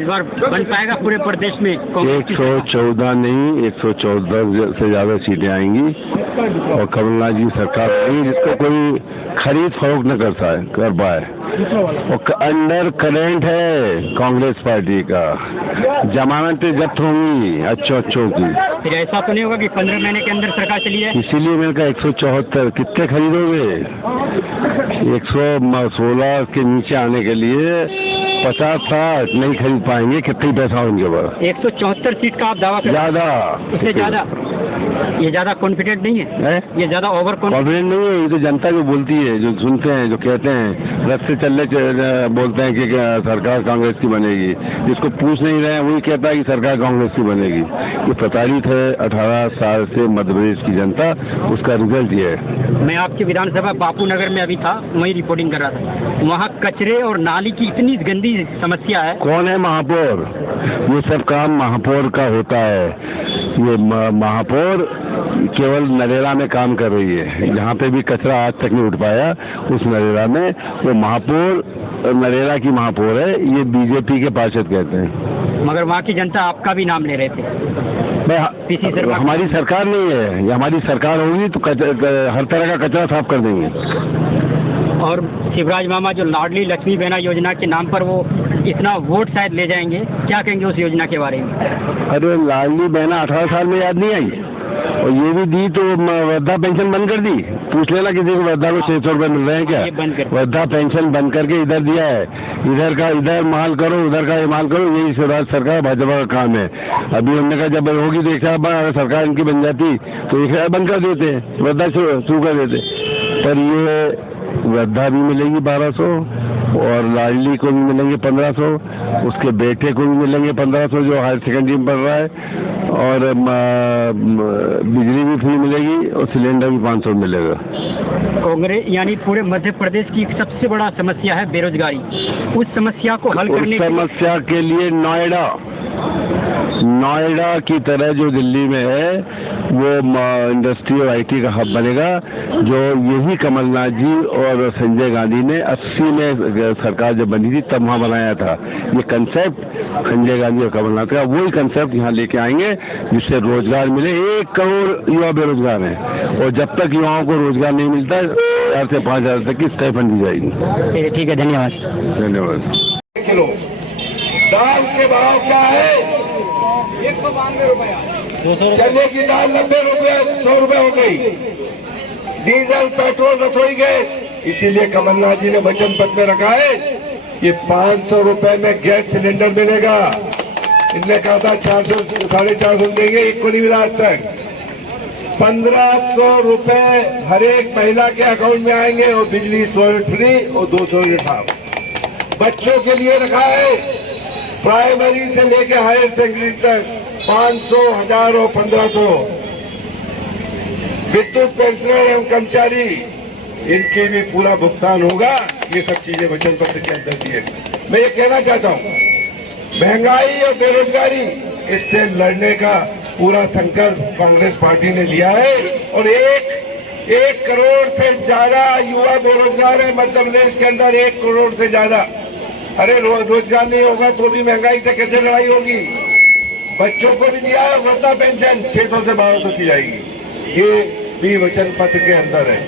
इस बार बन पाएगा पूरे प्रदेश में? 114 नहीं, 114 से ज्यादा सीटें आएंगी और कमलनाथ जी सरकार नहीं जिसको कोई खरीद फरोख्त न कर पाए। और अंडर करंट है कांग्रेस पार्टी का, जमानतें जब्त होंगी अच्छों की। फिर ऐसा तो नहीं होगा कि 15 महीने के अंदर सरकार चली है? इसीलिए मैंने कहा 174 कितने खरीदोगे? 116 के नीचे आने के लिए 50-60 नहीं खरीद पाएंगे। कितनी पैसा उनके पास? 174 सीट का आप दावा कर? ज्यादा, उससे ज्यादा? ये ज्यादा कॉन्फिडेंट नहीं है? ये ज्यादा ओवर कॉन्फिडेंट नहीं है। ये तो जनता जो बोलती है, जो सुनते हैं, जो कहते हैं, रथ से चलने बोलते हैं कि सरकार कांग्रेस की बनेगी। जिसको पूछ नहीं रहे हैं वही कहता है कि सरकार कांग्रेस की बनेगी। ये प्रताड़ित है 18 साल से मध्य प्रदेश की जनता, उसका रिजल्ट ये है। मैं आपकी विधानसभा बापू नगर में अभी था, वही रिपोर्टिंग कर रहा था। वहाँ कचरे और नाली की इतनी गंदी समस्या है। कौन है महापौर? ये सब काम महापौर का होता है। ये महापौर केवल नरेगा में काम कर रही है। जहाँ पे भी कचरा आज तक नहीं उठ पाया उस नरेगा में, वो महापौर नरेगा की महापौर है। ये बीजेपी के पार्षद कहते हैं। मगर वहाँ की जनता आपका भी नाम ले रहे थे। हमारी सरकार नहीं है। ये हमारी सरकार होगी तो हर तरह का कचरा साफ कर देंगे। और शिवराज मामा जो लाडली लक्ष्मी बहना योजना के नाम पर वो इतना वोट शायद ले जाएंगे, क्या कहेंगे उस योजना के बारे में? अरे लाडली बहना 18 साल में याद नहीं आई, और ये भी दी तो वृद्धा पेंशन बंद कर दी। पूछ लेना किसी को वृद्धा को 600 रुपए मिल रहे हैं क्या? वृद्धा पेंशन बंद करके इधर दिया है। इधर का इधर माल करो, उधर का माल करो, यही स्वराज सरकार भाजपा का काम है। अभी हमने कहा जब होगी तो 1 साल बाद अगर सरकार इनकी बन जाती तो 1 साल बंद कर देते, वृद्धा शुरू कर देते। पर ये वृद्धा भी मिलेगी 1200 और लाडली को भी मिलेंगे 1500, उसके बेटे को भी मिलेंगे 1500 जो हायर सेकेंडरी में पढ़ रहा है, और बिजली भी फ्री मिलेगी और सिलेंडर भी 500 मिलेगा। कांग्रेस यानी पूरे मध्य प्रदेश की सबसे बड़ा समस्या है बेरोजगारी। उस समस्या को हल करने समस्या के लिए नोएडा की तरह जो दिल्ली में है वो इंडस्ट्री और आईटी का हब बनेगा, जो यही कमलनाथ जी और संजय गांधी ने 80 में सरकार जब बनी थी तब वहाँ बनाया था। ये कंसेप्ट संजय गांधी और कमलनाथ का, वही कंसेप्ट यहाँ लेके आएंगे जिससे रोजगार मिले। 1 करोड़ युवा बेरोजगार हैं और जब तक युवाओं को रोजगार नहीं मिलता 4 से 5 हजार तक की स्टाइपेंड दी जाएगी। ठीक है, धन्यवाद। धन्यवाद। किलो दाल के भाव क्या है? 192 रुपया। चने की दाल 90 रुपया 100 रुपए हो गई। डीजल, पेट्रोल, रसोई गैस, इसीलिए कमलनाथ जी ने वचन पत्र में रखा है ये 500 रुपए में गैस सिलेंडर मिलेगा। इनने कहा था 400 450 देंगे, एक को नहीं मिला आज तक। 1500 रुपए हर एक महिला के अकाउंट में आएंगे और बिजली 100 यूनिट फ्री और 200 यूनिट हाफ। बच्चों के लिए रखा है प्राइमरी से लेकर हायर सेकेंडरी तक 500, 1000 और 1500। विद्युत पेंशनर एवं कर्मचारी इनके भी पूरा भुगतान होगा। ये सब चीजें वचन पत्र के अंदर दिए। मैं ये कहना चाहता हूँ महंगाई और बेरोजगारी, इससे लड़ने का पूरा संकल्प कांग्रेस पार्टी ने लिया है। और 1 करोड़ से ज्यादा युवा बेरोजगार है मध्य प्रदेश के अंदर, 1 करोड़ से ज्यादा। अरे रोजगार नहीं होगा तो भी महंगाई से कैसे लड़ाई होगी? बच्चों को भी दिया है वृद्धा पेंशन 600 से 1200 की जाएगी। ये भी वचन पत्र के अंदर है।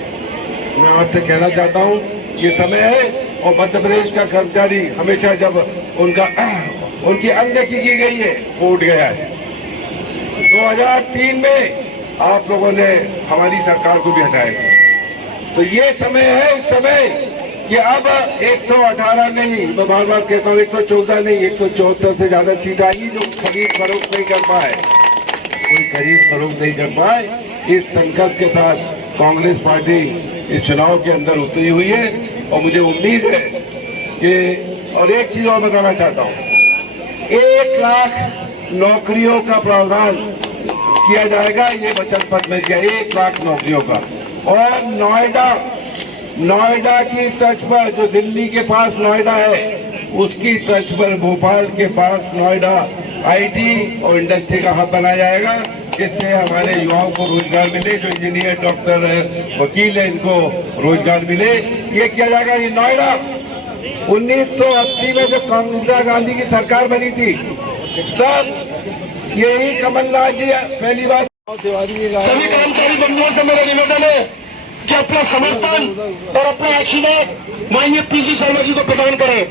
मैं आपसे कहना चाहता हूँ ये समय है और मध्य प्रदेश का कर्मचारी हमेशा जब उनकी अनदेखी की गई है वो उठ गया है। 2003 में आप लोगों ने हमारी सरकार को भी हटाया। तो ये समय है, इस समय कि अब 118 नहीं, मैं बार बार कहता हूँ 114 नहीं, 174 से ज्यादा सीट आएगी जो खरीद फरोख्त नहीं कर पाए, कोई खरीद फरोख्त नहीं कर पाए। इस संकल्प के साथ कांग्रेस पार्टी इस चुनाव के अंदर उतरी हुई है और मुझे उम्मीद है कि, और एक चीज और बताना चाहता हूँ, 1 लाख नौकरियों का प्रावधान किया जाएगा। ये वचन पत्र में किया 1 लाख नौकरियों का। और नोएडा की तर्ज पर, जो दिल्ली के पास नोएडा है उसकी तर्ज पर भोपाल के पास नोएडा आईटी और इंडस्ट्री का हब बनाया जाएगा, जिससे हमारे युवाओं को रोजगार मिले। जो इंजीनियर, डॉक्टर, वकील है, इनको रोजगार मिले। ये किया जाएगा। ये नोएडा 1980 में जब इंदिरा गांधी की सरकार बनी थी तब यही कमलनाथ जी पहली बार। सभी कर्मचारी बंधुओं से मेरा निवेदन है कि अपना समर्थन और अपना आशीर्वाद माननीय पीसी शर्मा जी को प्रदान करें।